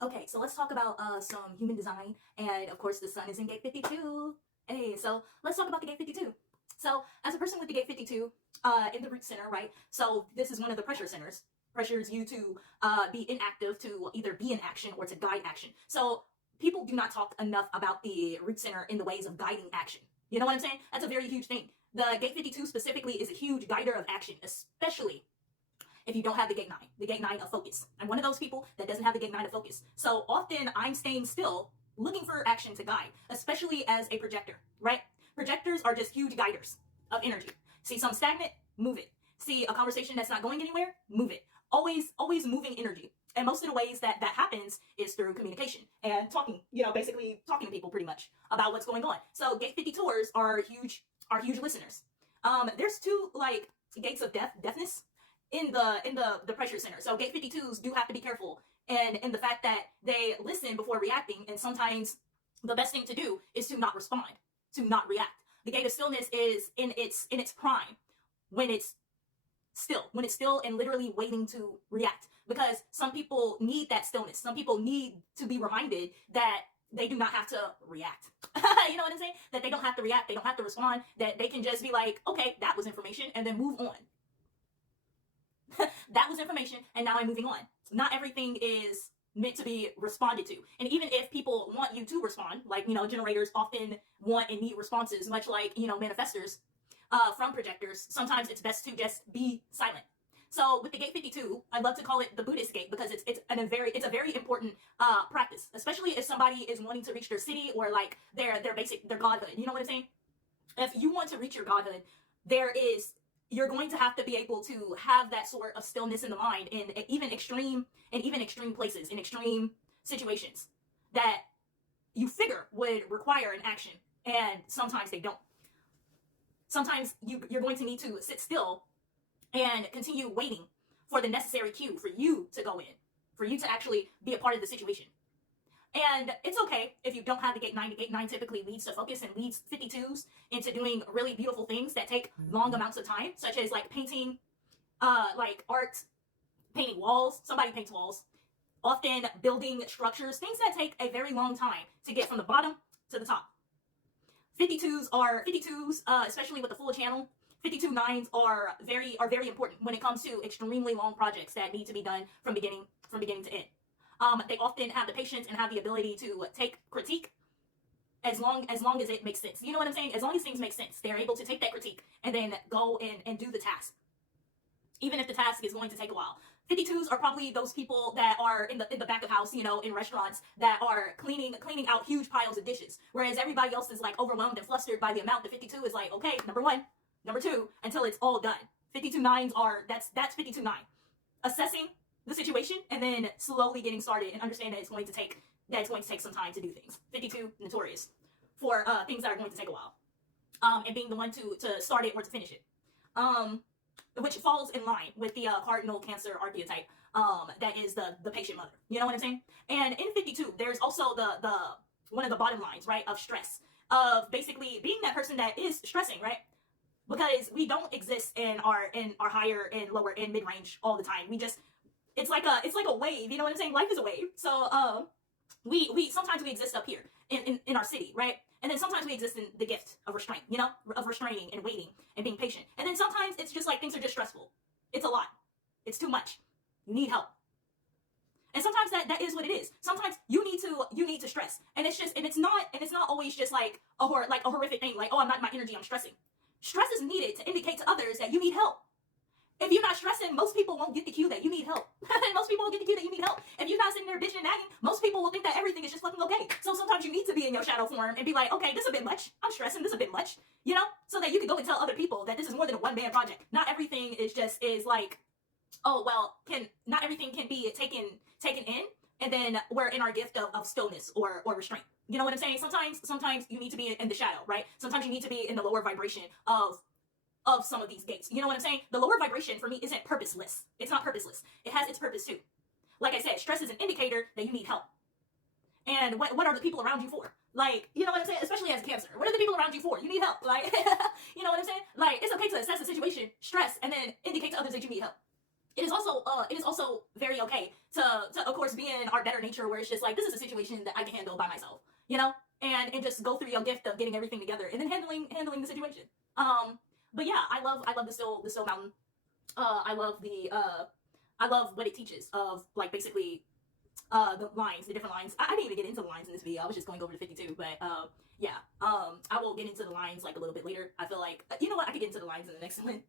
Okay, so let's talk about some human design, and of course the sun is in gate 52. Hey, so let's talk about the gate 52. So as a person with the gate 52 in the root center, right? So this is one of the pressure centers. Pressures you to be inactive, to either be in action or to guide action. So people do not talk enough about the root center in the ways of guiding action. You know what I'm saying? That's a very huge thing. The gate 52 specifically is a huge guider of action, especially if you don't have the gate 9, the gate 9 of focus. I'm one of those people that doesn't have the gate 9 of focus. So often I'm staying still, looking for action to guide, especially as a projector, right? Projectors are just huge guiders of energy. See something stagnant, move it. See a conversation that's not going anywhere, move it. Always moving energy. And most of the ways that happens is through communication and talking, basically talking to people pretty much about what's going on. So gate 52ers are huge listeners. There's two like gates of deafness in the pressure center. So gate 52s do have to be careful and in the fact that they listen before reacting, and sometimes the best thing to do is to not respond, to not react. The gate of stillness is in its prime when it's still and literally waiting to react, because some people need that stillness. Some people need to be reminded that they do not have to react. You know what I'm saying? That they don't have to react, they don't have to respond, that they can just be like, okay, that was information, and then move on. That was information, and now I'm moving on. Not everything is meant to be responded to. And even if people want you to respond, like, generators often want and need responses, much like, manifestors from projectors, sometimes it's best to just be silent. So with the gate 52, I love to call it the Buddhist gate, because it's a very important practice, especially if somebody is wanting to reach their city or like their godhood. You know what I'm saying? If you want to reach your godhood, you're going to have to be able to have that sort of stillness in the mind in even extreme places, in extreme situations that you figure would require an action, and sometimes they don't. Sometimes you're going to need to sit still and continue waiting for the necessary cue for you to go in, for you to actually be a part of the situation. And it's okay if you don't have the gate 9. The gate 9 typically leads to focus and leads 52s into doing really beautiful things that take long amounts of time, such as like painting, like art, painting walls. Somebody paints walls. Often building structures, things that take a very long time to get from the bottom to the top. 52s, especially with the full channel. 52-9s are very important when it comes to extremely long projects that need to be done from beginning to end. They often have the patience and have the ability to take critique as long as it makes sense. You know what I'm saying? As long as things make sense, they're able to take that critique and then go and do the task, even if the task is going to take a while. 52s are probably those people that are in the back of house, in restaurants, that are cleaning out huge piles of dishes, whereas everybody else is like overwhelmed and flustered by the amount. The 52 is like, okay, number 1, number 2, until it's all done. 52-9s are that's 52-9, assessing the situation and then slowly getting started and understand that it's going to take some time to do things. 52 notorious for things that are going to take a while, and being the one to start it or to finish it, which falls in line with the cardinal Cancer archetype, that is the patient mother. You know what I'm saying? And in 52, there's also the one of the bottom lines, right, of stress, of basically being that person that is stressing, right? Because we don't exist in our higher and lower and mid range all the time. It's like a wave, you know what I'm saying? Life is a wave. So we sometimes we exist up here in our city, right? And then sometimes we exist in the gift of restraint, of restraining and waiting and being patient. And then sometimes it's just like things are just stressful. It's a lot. It's too much. You need help. And sometimes that is what it is. Sometimes you need to stress. And it's not always just like a horrific thing, like, oh, I'm not in my energy, I'm stressing. Stress is needed to indicate to others that you need help. If you're not stressing, most people won't get the cue that you need help. Most people won't get the cue that you need help. If you're not sitting there bitching and nagging, most people will think that everything is just fucking okay. So sometimes you need to be in your shadow form and be like, okay, this is a bit much. I'm stressing, this is a bit much. So that you can go and tell other people that this is more than a one-man project. Not everything is like, oh, well, not everything can be taken in, and then we're in our gift of stillness or restraint. You know what I'm saying? Sometimes you need to be in the shadow, right? Sometimes you need to be in the lower vibration of some of these gates. You know what I'm saying? The lower vibration for me isn't purposeless. It's not purposeless. It has its purpose too. Like I said, stress is an indicator that you need help. And what are the people around you for? Like, you know what I'm saying? Especially as Cancer. What are the people around you for? You need help. Like, you know what I'm saying? Like, it's okay to assess the situation, stress, and then indicate to others that you need help. It is also very okay to of course be in our better nature where it's just like, this is a situation that I can handle by myself, you know, and just go through your gift of getting everything together and then handling the situation. But yeah, I love the still mountain. I love what it teaches of like basically the lines, the different lines. I didn't even get into the lines in this video. I was just going over the 52, but yeah. I will get into the lines like a little bit later. I feel like, you know what, I could get into the lines in the next one.